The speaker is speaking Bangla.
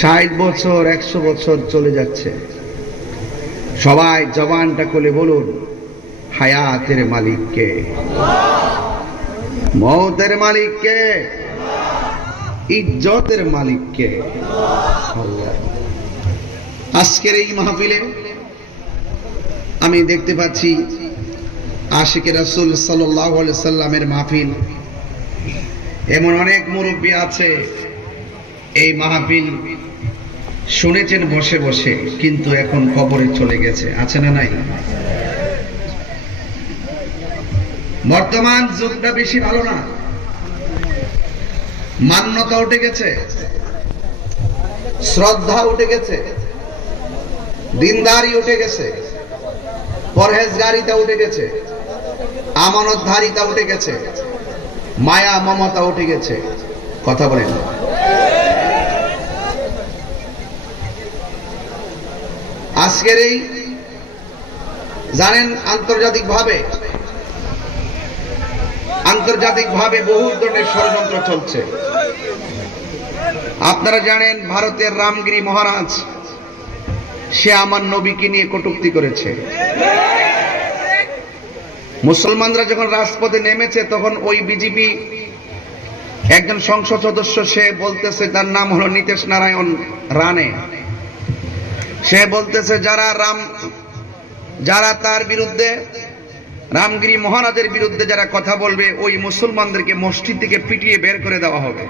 60 বছর 100 বছর চলে যাচ্ছে, সবাই জবানটা খুলে বলুন, হায়াতের মালিক কে? মওতের মালিক কে? ইজ্জতের মালিক কে? আল্লাহ। আজকের এই মাহফিলে আমি দেখতে পাচ্ছি আশিকে রাসূল সাল্লাল্লাহু আলাইহি সাল্লামের মাহফিল। এমন অনেক মুরব্বী আছে এই মাহফিল শুনেছেন বসে বসে, কিন্তু এখন কবরে চলে গেছে, আছে না নাই? বর্তমান যুগটা বেশি ভালো না, মান্যতা উঠে গেছে, শ্রদ্ধা উঠে গেছে, দিনদারি উঠে গেছে, পরহেজগারিতা উঠে গেছে, আমানতধারিতা উঠে গেছে, মায়া মমতা উঠে গেছে। কথা বলেন। আজকের এই জানেন আন্তর্জাতিকভাবে বহু ধরনের ষড়যন্ত্র চলছে। আপনারা জানেন ভারতের রামগিরি মহারাজ, সে আমার নবীকে নিয়ে কটূক্তি করেছে। মুসলমানরা যখন রাজপথে নেমেছে তখন ওই বিজেপি একজন সংসদ সদস্য, সে বলতেছে, তার নাম হলো নীতিশ নারায়ণ রানে, সে বলতেছে যারা তার বিরুদ্ধে, রামগিরি মহারাজের বিরুদ্ধে যারা কথা বলবে, ওই মুসলমানদেরকে মসজিদ থেকে পিটিয়ে বের করে দেওয়া হবে।